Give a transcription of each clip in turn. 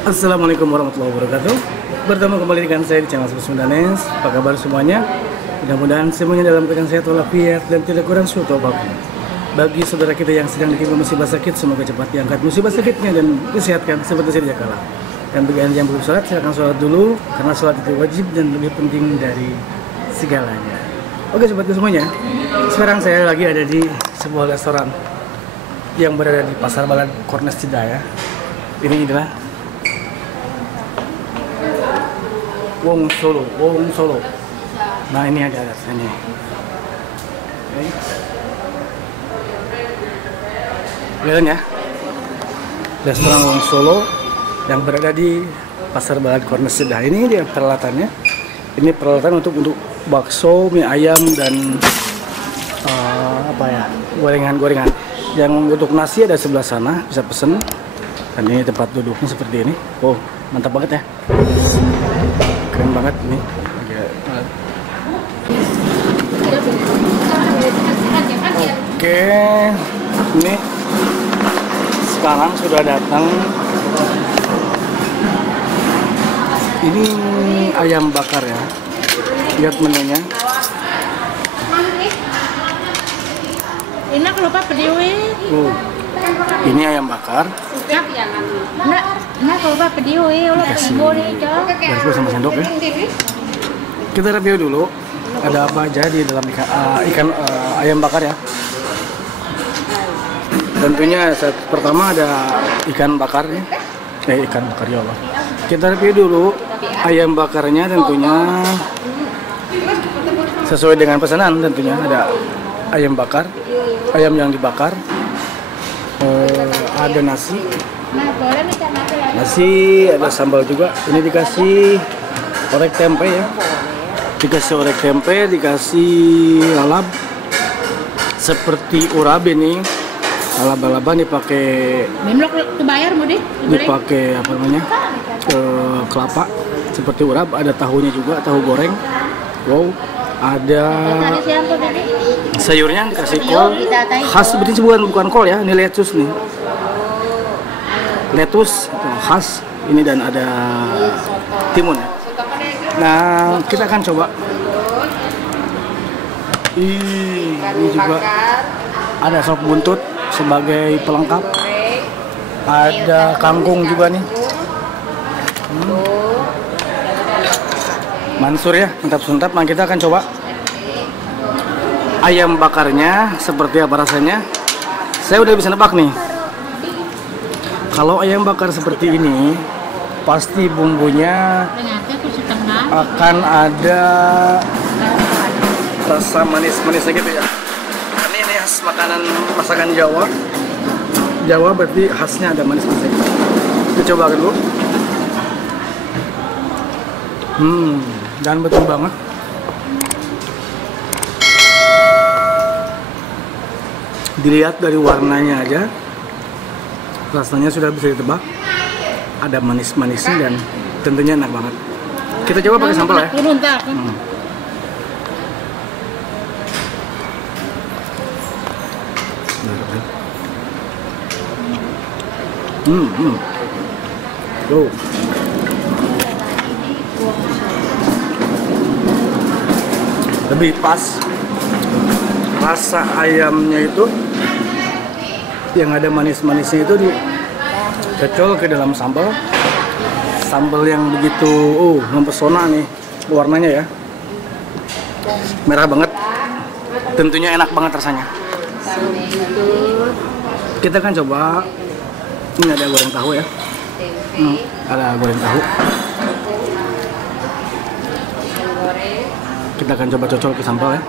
Assalamualaikum warahmatullahi wabarakatuh. Bertemu kembali dengan saya di channel Sundanes. Apa kabar semuanya? Mudah-mudahan semuanya dalam keadaan sehat walafiat dan tidak kurang suatu apapun. Bagi saudara kita yang sedang ditimpa musibah sakit, semoga cepat diangkat musibah sakitnya dan disehatkan seperti sedia kala. Dan bagi anda yang belum sholat, silakan sholat dulu karena sholat itu wajib dan lebih penting dari segalanya. Oke sobatku semuanya, sekarang saya lagi ada di sebuah restoran yang berada di Pasar Balan Kornes Jeddah ya. Ini adalah Wong Solo. Nah ini ada sini. Oke. Lihat ya, restoran Wong Solo yang berada di Pasar Balan Kornes Jeddah. Ini dia peralatannya. Ini peralatan untuk bakso, mie ayam dan gorengan. Yang untuk nasi ada sebelah sana, bisa pesen. Dan ini tempat duduknya seperti ini. Oh mantap banget ya. Keren banget ini. Oke, ini sekarang sudah datang. Ini ayam bakar ya. Lihat menunya. Enak lupa pediwi. Ini ayam bakar. Nah lupa pediwi. Kasih garpu sama sendok ya. Kita review dulu. Ada apa aja di dalam ikan ayam bakar ya. Tentunya pertama ada ikan bakar ya. Ikan bakar ya Allah. Kita review dulu ayam bakarnya, tentunya sesuai dengan pesanan. Tentunya ada ayam bakar, ayam yang dibakar, ada nasi, ada sambal juga. Ini dikasih orek tempe ya, dikasih lalap seperti urabe nih. Lalap-lalapan dipakai apa namanya, kelapa seperti urap. Ada tahunya juga, tahu goreng. Wow, ada sayurnya dikasih kol khas, seperti bukan kol ya, ini lettuce nih, lettuce khas ini, dan ada timun ya. Nah kita akan coba. Ini juga ada sop buntut sebagai pelengkap, ada kangkung juga nih. Mansur ya, mantap-mantap. Nah kita akan coba ayam bakarnya seperti apa rasanya. Saya udah bisa nebak nih. Kalau ayam bakar seperti ini, pasti bumbunya akan ada rasa manis-manisnya gitu ya. Ini khas masakan Jawa. Jawa berarti khasnya ada manis-manisnya. Kita coba dulu. Dan betul banget. Dilihat dari warnanya aja, rasanya sudah bisa ditebak. Ada manis-manisnya dan tentunya enak banget. Kita coba pakai sambal ya. Lebih pas rasa ayamnya itu, yang ada manis-manisnya itu dicocol ke dalam sambal yang begitu mempesona nih warnanya ya, merah banget, tentunya enak banget rasanya. Kita akan coba. Ini ada goreng tahu ya. Ada goreng tahu. Kita akan coba cocol ke sambal ya.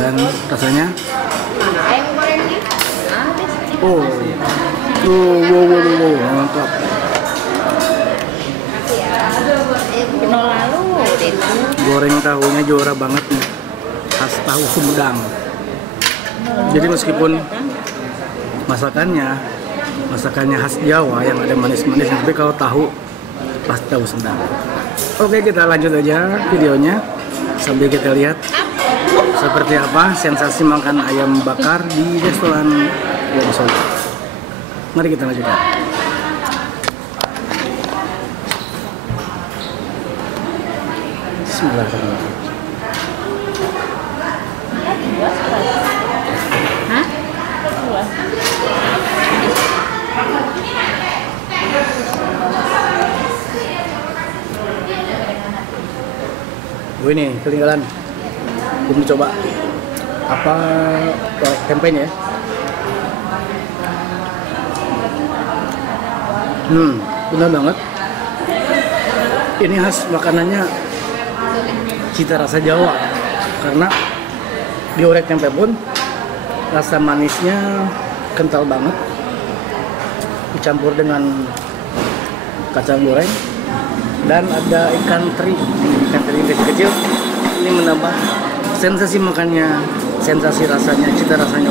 Dan rasanya mantap. Goreng tahunya juara banget nih, khas tahu Sumedang. Jadi meskipun masakannya khas Jawa yang ada manis-manis, tapi kalau tahu pasti tahu Sumedang. Oke, kita lanjut aja videonya sambil kita lihat seperti apa sensasi makan ayam bakar di restoran Belum solid. Mari kita lanjutkan. Bismillahirrahmanirrahim. Hah? Gue ini ketinggalan. Belum dicoba. Apa tempenya ya? Benar banget. Ini khas makanannya cita rasa Jawa. Karena di orek tempe pun rasa manisnya kental banget. Dicampur dengan kacang goreng dan ada ikan teri kecil-kecil. Ini menambah sensasi makannya, sensasi rasanya, cita rasanya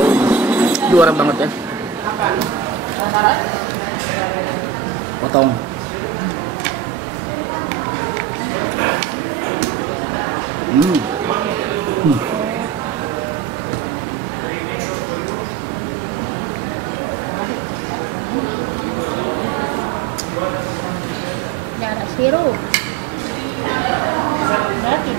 juara banget ya. Potong. Ada sirup. Berarti.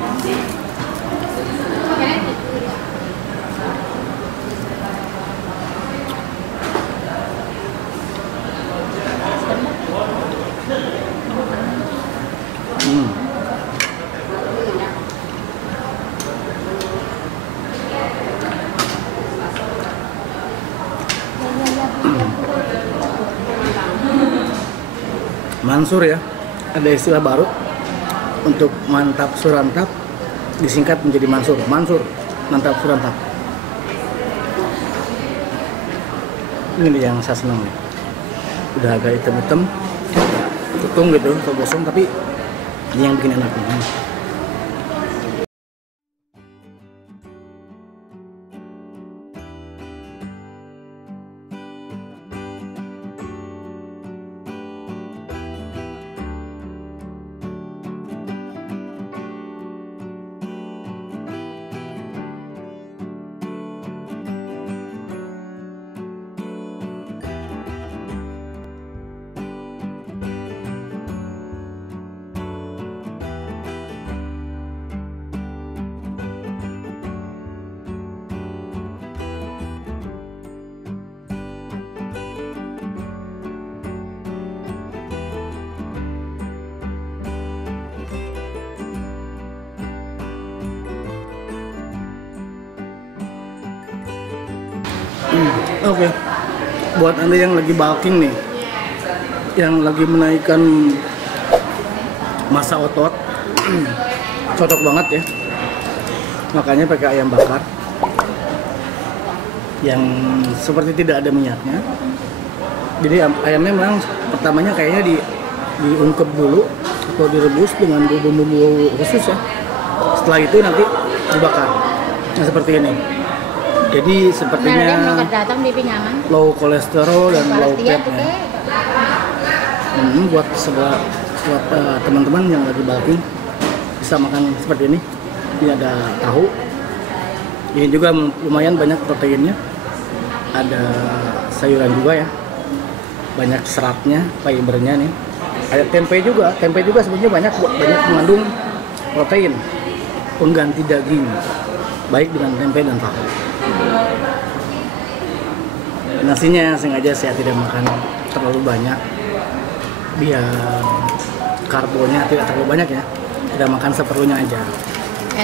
Mansur ya, ada istilah baru untuk mantap surantap, disingkat menjadi mansur. Mansur, mantap surantap. Ini nih yang saya senang nih. Udah agak hitam-hitam, tutung gitu, kosong, tapi ini yang bikin enak nih. Oke. Buat Anda yang lagi bulking nih, yang lagi menaikkan massa otot, cocok banget ya. Makanya pakai ayam bakar yang seperti tidak ada minyaknya. Jadi ayamnya memang pertamanya kayaknya diungkep dulu atau direbus dengan bumbu-bumbu khusus ya. Setelah itu nanti dibakar. Nah seperti ini. Jadi sepertinya low kolesterol dan low fat ya. Buat teman-teman yang lagi bulking bisa makan seperti ini. Ini ada tahu. Ini juga lumayan banyak proteinnya. Ada sayuran juga ya. Banyak seratnya, fibernya nih. Ada tempe juga. Tempe juga sebenarnya banyak mengandung protein, pengganti daging. Baik dengan tempe dan tahu. Nasinya sengaja saya tidak makan terlalu banyak biar karbonya tidak terlalu banyak ya. Tidak makan seperlunya aja.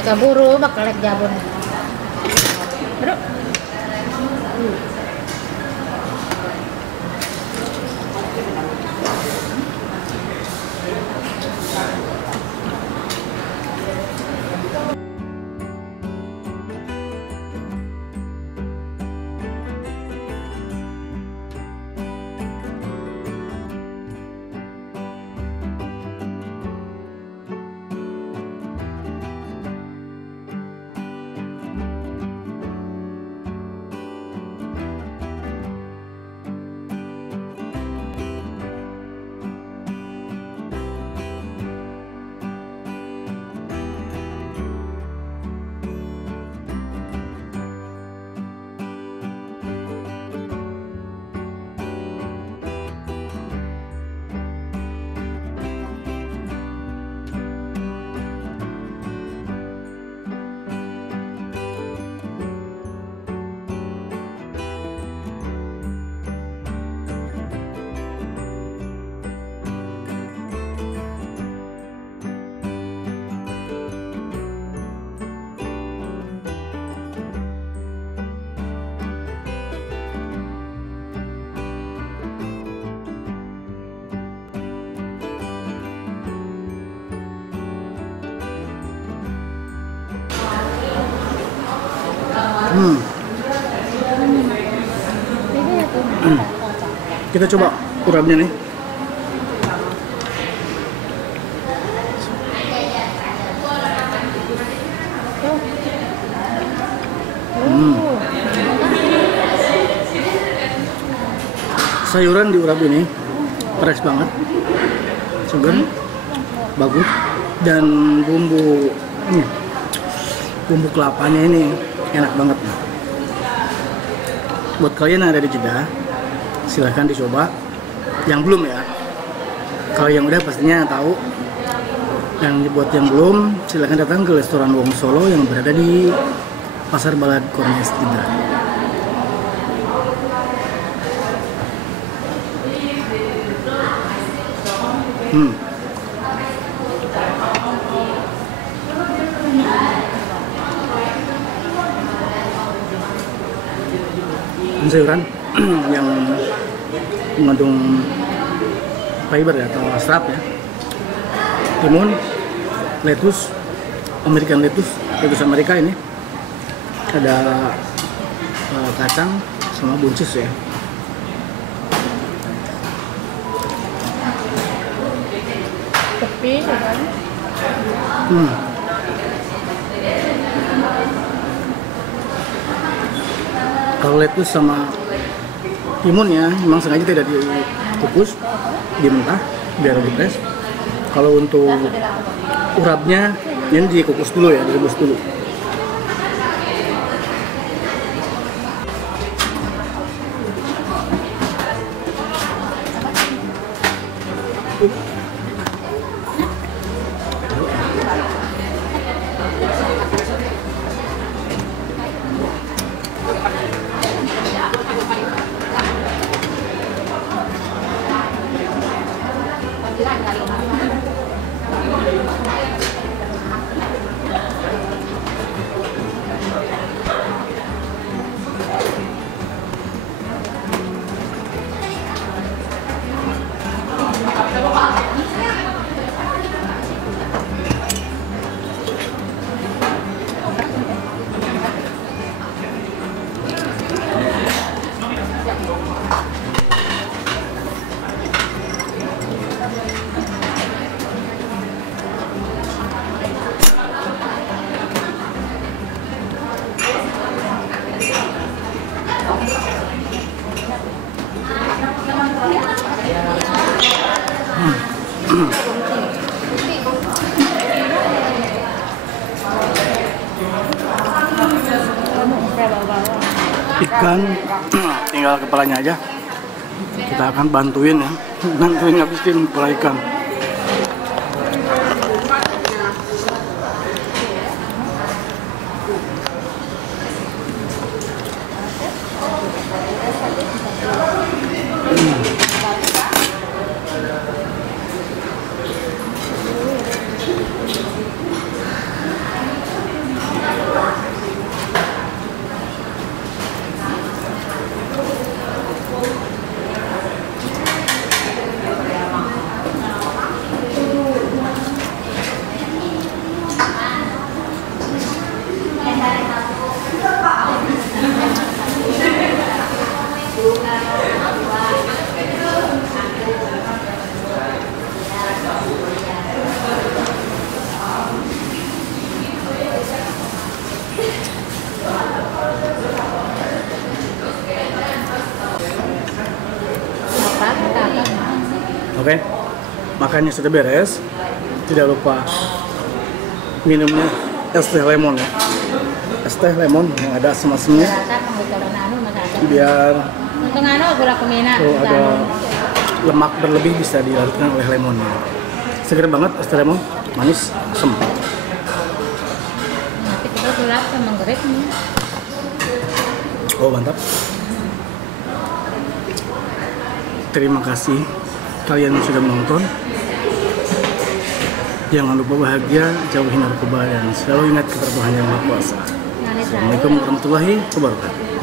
Keburu bakal lek jabun. Bro. Hmm. Ini ya tuh. Kita coba urapnya nih. Tuh. Hmm. Sayuran diurap ini fresh banget, segar, bagus, dan bumbu kelapanya ini enak banget. Buat kalian yang ada di Jeddah, silahkan dicoba. Yang belum ya, kalau yang udah pastinya tahu. Yang buat yang belum, silahkan datang ke restoran Wong Solo yang berada di Pasar Balad Kornias Jeddah. Ini sayuran yang mengandung fiber ya, atau serat ya. Timun, lettuce, American lettuce Amerika ini. Ada kacang sama buncis ya. Tepi kan. Kalau lettuce sama timunnya memang sengaja tidak dikukus, dimentah biar lebih fresh. Kalau untuk urapnya ini dikukus dulu ya, direbus dulu. Ikan tinggal kepalanya aja, kita akan bantuin ya, ngabisin kepala ikan. Oke, makannya sudah beres. Tidak lupa minumnya es teh lemon ya. Es teh lemon yang ada asam-asamnya. Biar ada lemak berlebih bisa dilarutkan oleh lemonnya. Segar banget es teh lemon, manis, asam. Oh mantap. Terima kasih kalian yang sudah menonton. Jangan lupa bahagia, jauhi narkoba, dan selalu ingat kepada Tuhan Yang Maha Kuasa. Assalamualaikum warahmatullahi wabarakatuh.